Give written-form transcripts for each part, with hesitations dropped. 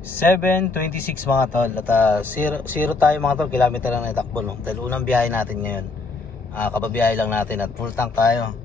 7:26 mga tol. At zero tayo mga tol, kilometer lang na itakbo, no? Dahil unang biyahe natin ngayon, kababiyahe lang natin at full tank tayo.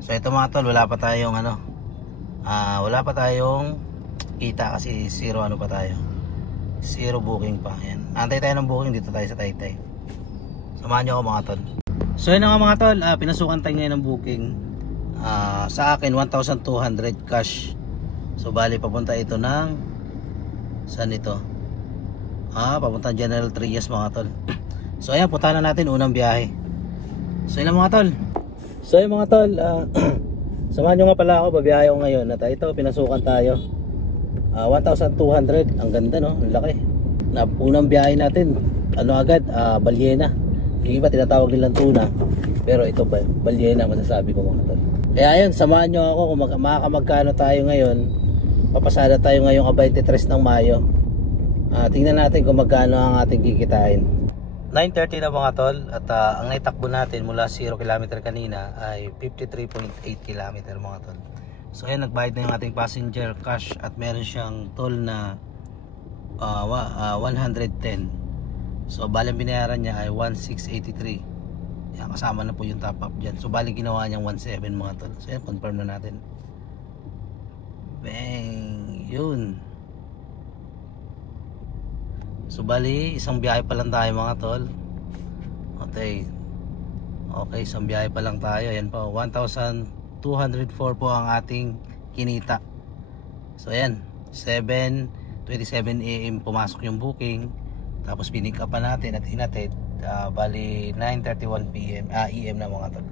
So ito mga tol, wala pa tayong kita kasi zero pa tayo, zero booking pa. Yan, antay tayo ng booking dito tayo sa Taytay. Samahan nyo ako mga tol. So yun nga mga tol, pinasukan tayo ngayon ng booking. Sa akin 1,200 cash. So bali papunta ito ng saan ito? Papunta General Trias mga tol. So ayan, punta na natin unang biyahe. So yun mga tol. So yun mga tol, samahan nyo nga pala ako, babiyahe ko ngayon. At ito, pinasukan tayo 1,200. Ang ganda, no? Ang laki. Unang biyahe natin, agad, balyena. Yung iba tinatawag nilang tuna, pero ito balyena masasabi ko mga tol. Kaya ayun, samahan nyo ako kung makakamagkano tayo ngayon. Papasada tayo ngayong 23 ng Mayo. Tingnan natin kung magkano ang ating kikitain. 9:30 na mga tol. At ang naitakbo natin mula 0 km kanina ay 53.8 km mga tol. So ayun, nagbayad na yung ating passenger cash. At meron siyang toll na 110. So bali binayaran niya ay 1683. Yan, kasama na po yung top up dyan. So bali ginawa niyang 17 mga tol. So yan, confirm na natin. Bang! Yun. So bali isang biyahe pa lang tayo mga tol. Okay, isang biyahe pa lang tayo. Ayan po, 1,204 po ang ating kinita. So ayan, 7:27 AM pumasok yung booking. Tapos pinik up pa natin at hinatid. Bali 9:31 PM AM na mga tol.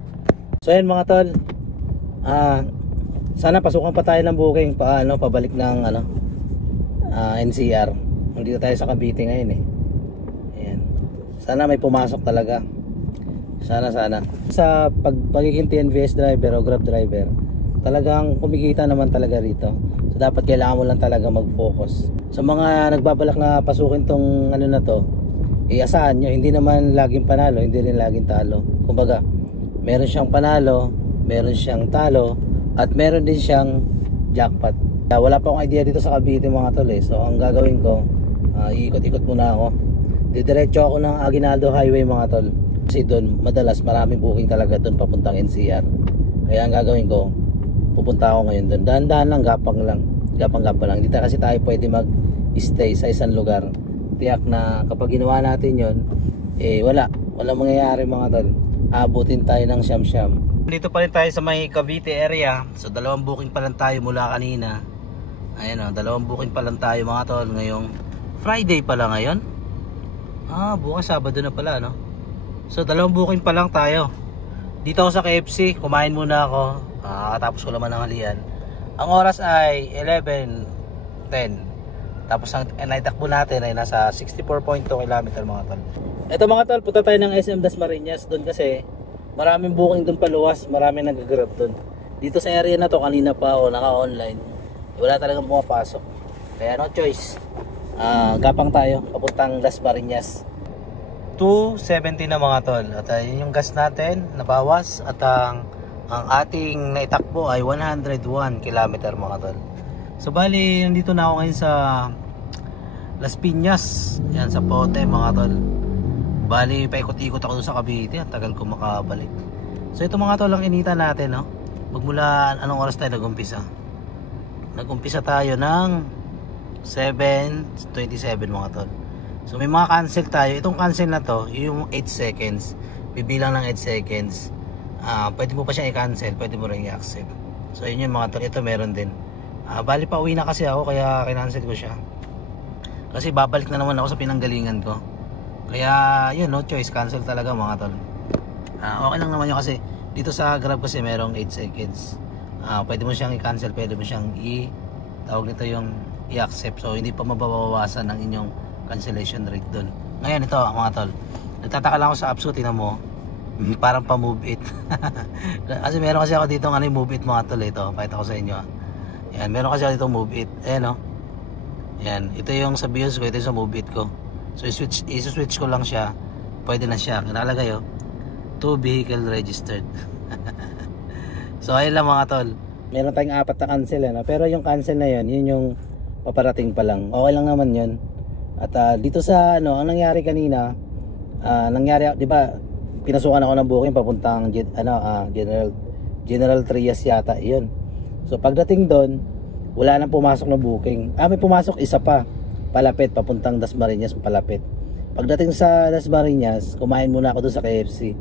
So ayan mga tol, sana pasukan pa tayo ng booking pabalik ng NCR. Dito tayo sa Cavite ngayon Ayan. Sana may pumasok talaga. Sana. Sa pagiging TNVS driver o Grab driver, talagang kumikita naman talaga rito. So dapat kailangan mo lang talaga mag-focus. Sa mga nagbabalak na pasukin tong na to, asahan nyo, hindi naman laging panalo, hindi rin laging talo. Kumbaga, meron siyang panalo, meron siyang talo, at meron din siyang jackpot. Wala pa akong idea dito sa Cavite mga tol So ang gagawin ko, iikot-ikot muna ako. Didiretso ako ng Aguinaldo Highway mga tol. Kasi doon madalas maraming booking talaga doon papuntang NCR. Kaya ang gagawin ko, pupunta ako ngayon doon. Dahan-dahan lang, gapang lang. Hindi kasi tayo pwede mag-stay sa isang lugar. Tiyak na kapag ginawa natin yon, wala mangyayari mga tol. Abutin tayo ng siyam-siyam. Dito pa rin tayo sa may Cavite area. So dalawang booking pa lang tayo mula kanina. Ayan dalawang booking pa lang tayo mga tol. Ngayong Friday pala ngayon. Bukas Sabado na pala no. So dalawang booking pa lang tayo. Dito ako sa KFC, kumain muna ako. Katapos ko naman ng halian. Ang oras ay 11:10. Tapos ang naitakbo natin ay nasa 64.2 km mga tol. Ito mga tol, punta tayo ng SM Dasmariñas. Doon kasi maraming booking doon paluwas, maraming nag-grab doon. Dito sa area na to, kanina pa ako naka-online, wala talagang pumapasok. Kaya no choice. Gapang tayo, papuntang Dasmariñas. 270 na mga tol. At yun yung gas natin, nabawas. At ang ating naitakbo ay 101 km mga tol. So bali, nandito na ako ngayon sa Las Piñas. Yan sa Pote mga tol. Bali, paikot-ikot ako doon sa Cavite. Ang tagal ko makabalik. So ito mga tol ang inita natin, no? Magmula anong oras tayo nag-umpisa? Nag-umpisa tayo ng 7:27 mga tol. So may mga cancel tayo. Itong cancel na to, yung 8 seconds. Bibilang ng 8 seconds. Pwede mo pa siya i-cancel, pwede mo rin i-accept. So yun yung mga tol. Ito meron din. Bali pa uwi na kasi ako, kaya kinancel ko siya. Kasi babalik na naman ako sa pinanggalingan ko. Kaya yun, no choice, cancel talaga mga tol. Okay lang naman yun kasi dito sa Grab kasi merong 8 seconds. Pwede mo siyang i-cancel, pwede mo siyang tawag nito yung i-accept. So hindi pa mababawasan ng inyong cancellation rate dun. Ngayon ito mga tol, nagtataka lang ako sa Apps ko, tingnan mo, parang pa move it. Kasi meron kasi ako dito ng move it mga tol. Ito, pakita ko sa inyo. Yan, meron kasi ako dito move it. Ayan yan, ito yung sa BIOS ko, ito yung sa move it ko. So i-switch ko lang siya, pwede na siya. Nakalagay to vehicle registered. So ayun lang mga tol, meron tayong 4 na cancel pero yung cancel na yun yung paparating pa lang. Okay lang naman 'yun. At dito sa ano, ang nangyari kanina, nangyari, 'di ba? Pinasukan ako ng booking papuntang General Trias yata 'yun. So pagdating doon, wala nang pumasok na booking. May pumasok isa pa, palapit papuntang Dasmariñas, palapit. Pagdating sa Dasmariñas, kumain muna ako doon sa KFC.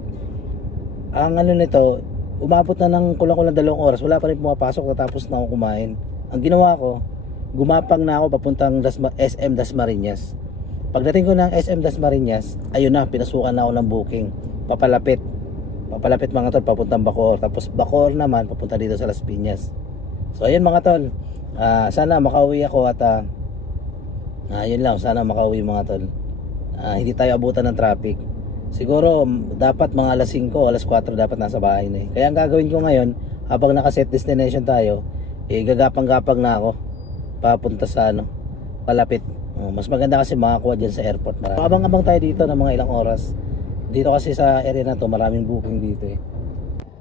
Ang ano nito, umabot na ng kulang-kulang 2 oras, wala pa rin pumapasok, natapos na ako kumain. Ang ginawa ko, gumapang na ako papuntang SM Dasmariñas. Pagdating ko ng SM Dasmariñas, ayun na, pinasukan na ako ng booking. Papalapit mga tol, papuntang Bacoor. Tapos Bacoor naman, papunta dito sa Las Piñas. So ayun mga tol, sana makauwi ako at yun lang, sana makauwi mga tol. Hindi tayo abutan ng traffic. Siguro dapat mga alas 5 o alas 4 dapat nasa bahay na eh. Kaya ang gagawin ko ngayon, habang nakaset destination tayo, gagapang-gapang na ako papunta sa palapit. Mas maganda kasi makakuha dyan sa airport. Abang-abang tayo dito ng mga ilang oras. Dito kasi sa area na to, maraming booking dito eh.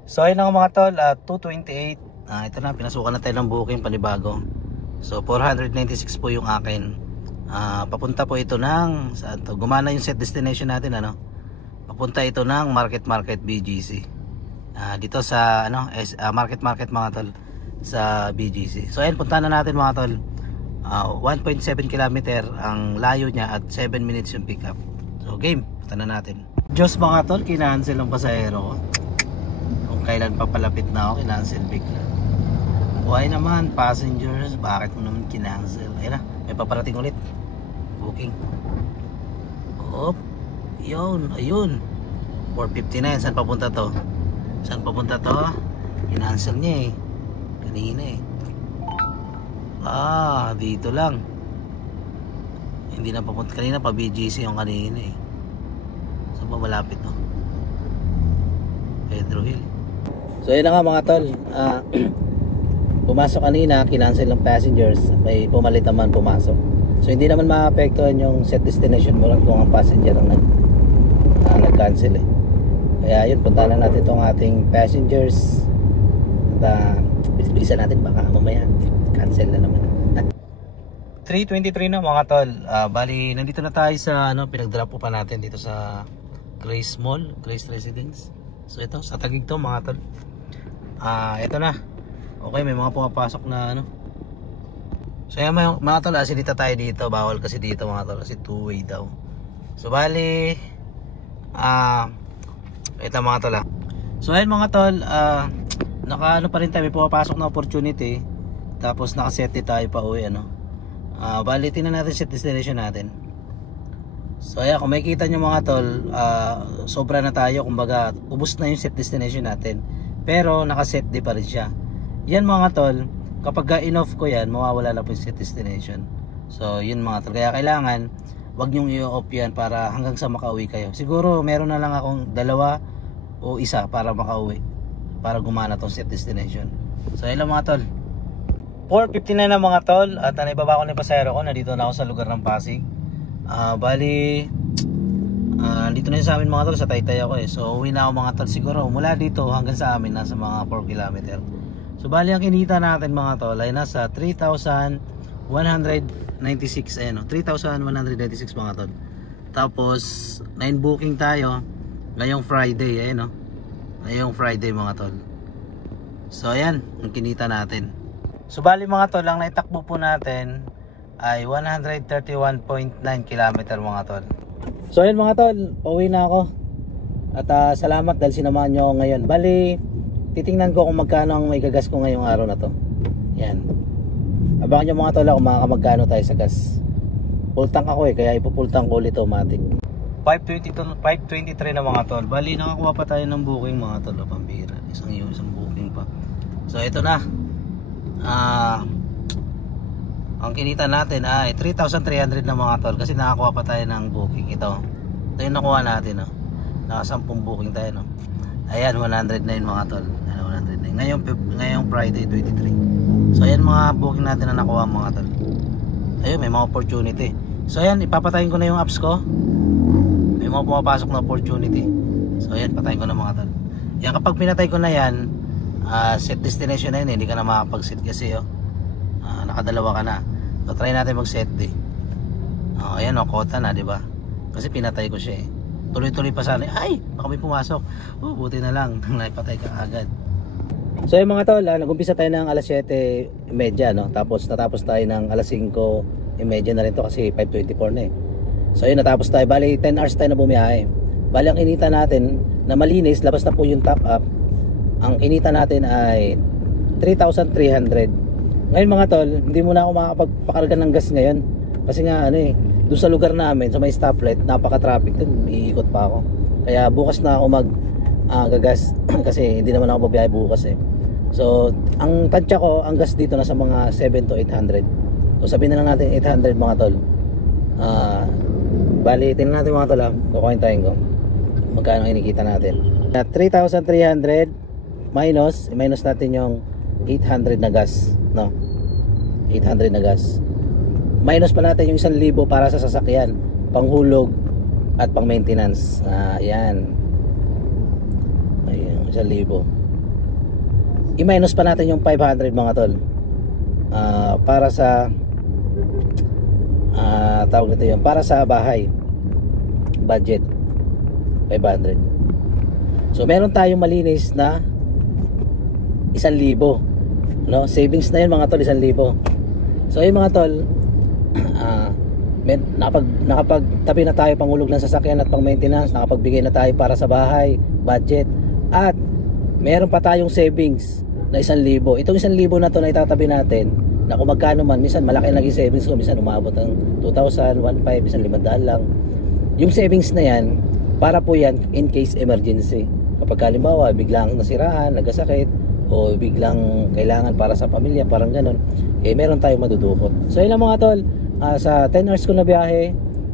So ayun na mga tol, 2:28. Ito na, pinasukan na tayo ng booking panibago. So 496 po yung akin. Papunta po ito ng saan to? Gumana yung set destination natin Papunta ito ng Market BGC. Dito sa Market mga tol sa BGC. So ayun, punta na natin mga tol. 1.7 km ang layo niya at 7 minutes yung pick up. So game, punta na natin. Diyos mga tol, kinancel ang pasahero ko. Kung kailan papalapit na ako, kinancel bigla. Why naman, passengers, bakit mo naman kinancel? Ayun na, may paparating ulit. Booking. Ayun. 4:59, saan papunta to? Kinancel niya eh. Kanina eh. Dito lang. Hindi na papunta. Kanina pa BGC yung kanina eh. Saan pa malapit to? Pedro Hill. So ayun na nga mga tol. Pumasok kanina, kinancel ng passengers. May pumalit naman pumasok. So hindi naman maapektuhan yung set destination mo lang kung ang passenger ang nag-cancel eh. Kaya yun, punta na natin itong ating passengers. At bilisan natin, baka mamaya cancel na naman. 3:23 na mga tol. Bali, nandito na tayo sa pinag-drop po pa natin dito sa Grace Mall, Grace Residence. So ito, sa Taguig to mga tol. Ito na. Okay, may mga pumapasok na So yan mga tol, asilita tayo dito. Bawal kasi dito mga tol, kasi two-way daw. So bali, ito mga tol So ayun mga tol, naka pa rin tayo, may pumapasok na opportunity. Tapos nakasete tayo pa uwi bali, tingnan natin set destination natin. So ayan, kung makikita nyo mga tol, sobra na tayo, kumbaga ubos na yung set destination natin. Pero nakaset di pa rin siya. Yan mga tol, kapag in-off ko yan, mawawala na po yung set destination. So yun mga tol, kaya kailangan wag nyong i-off yan para hanggang sa makauwi kayo. Siguro meron na lang akong 2 o 1 para makauwi, para gumana tong set destination. So yun lang mga tol, 4:59 na mga tol. At naibaba ko na yung pasahero ko, nandito na ako sa lugar ng Pasig. Bali, dito na yun sa amin mga tol, sa Taytay ako eh. So uwi na ako mga tol, siguro mula dito hanggang sa amin nasa mga 4 km. So bali, ang kinita natin mga tol ay nasa 3,196 3,196 mga tol. Tapos 9 booking tayo ngayong Friday ngayong Friday mga tol. So ayan, ang kinita natin. So bali mga tol, ang naitakbo po natin ay 131.9 km mga tol. So ayun mga tol, pauwi na ako. At salamat dahil sinamahan nyo ako ngayon. Bali, titingnan ko kung magkano ang may gagas ko ngayong araw na to. Yan. Abangan nyo mga tol kung magkano tayo sa gas. Full tank ako kaya ipo-full tank ko ulit automatic. 5:23 na mga tol. Bali, nakakuha pa tayo ng booking mga tol. Pambira. Isang booking pa. So ito na. Ang kinita natin ay 3,300 na mga tol, kasi nakakuha pa tayo ng booking. Ito yung nakuha natin naka 10 booking tayo Ayan, 109 mga tol. Ayan, 109 ngayong Friday 23. So ayan mga booking natin na nakuha mga tol. Ayun, may mga opportunity. So ayan, ipapatayin ko na yung apps ko. May mga pumapasok na opportunity. So ayan, patayin ko na mga tol. Yan, kapag pinatay ko na yan, set destination na yun, hindi ka na makapag-set kasi nakadalawa ka na. So try natin mag set day. Ayan o, kota na, diba? Kasi pinatay ko siya eh. Tuloy-tuloy pa sana. Ay, baka may pumasok. Buti na lang. Naipatay ka agad. So yung mga tol, nag-umpisa tayo ng alas 7:30, no? Tapos natapos tayo ng alas 5:30 na rin to kasi 5:24 na eh. So yun, natapos tayo. Bali 10 hours tayo na bumiyahe. Bali ang kinita natin na malinis, labas na po yung top up. Ang kinita natin ay 3,300. Ngayon mga tol, hindi muna ako makakapagpakarga ng gas ngayon. Kasi nga ano eh, doon sa lugar namin, sa may stoplight, napaka-traffic dun, iikot pa ako. Kaya bukas na ako gagas kasi hindi naman ako babiyahe bukas eh. So, ang tansya ko, ang gas dito nasa mga 7 to 800. So, sabihin na lang natin 800 mga tol. Bali, tingnan natin mga tol kukuhain tayo ko. Magkano kinikita natin. 3,300 minus natin yung 800 na gas, no? 800 na gas. Minus pa natin yung 1,000 para sa sasakyan, panghulog at pang maintenance. Ayan. Ayan, 1,000. I-minus pa natin yung 500 mga tol. Para sa tawag nito yun, para sa bahay. Budget 500. So meron tayong malinis na 1,000, no? Savings na yun mga tol, 1,000. So ayun mga tol, nakapagtabi na tayo panghulog ng sasakyan at pang maintenance, nakapagbigay na tayo para sa bahay, budget, at meron pa tayong savings na 1,000. Itong 1,000 na to na itatabi natin, na kung magkano man, minsan malaki naging savings ko, minsan umabot ng 2,000, 1,500, minsan 500 lang. Yung savings na yan, para po yan in case emergency. Kapag halimbawa biglang nasiraan, nagkasakit, o biglang kailangan para sa pamilya, parang ganun, meron tayong madudukot. So yun lang mga tol, sa 10 hours ko na biyahe,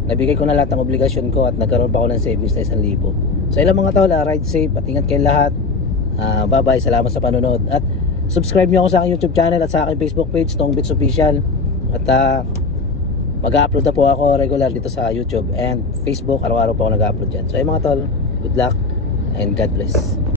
nabigay ko na lahat ng obligasyon ko at nagkaroon pa ako ng savings na 1,000. So yun lang mga tol, ride safe at ingat kayo lahat. Bye bye, salamat sa panonood. At subscribe nyo ako sa aking YouTube channel at sa aking Facebook page, Tongbits Official. At mag-upload na po ako regular dito sa YouTube and Facebook. Araw-araw po ako nag-upload dyan. So ayun mga tol, good luck and God bless.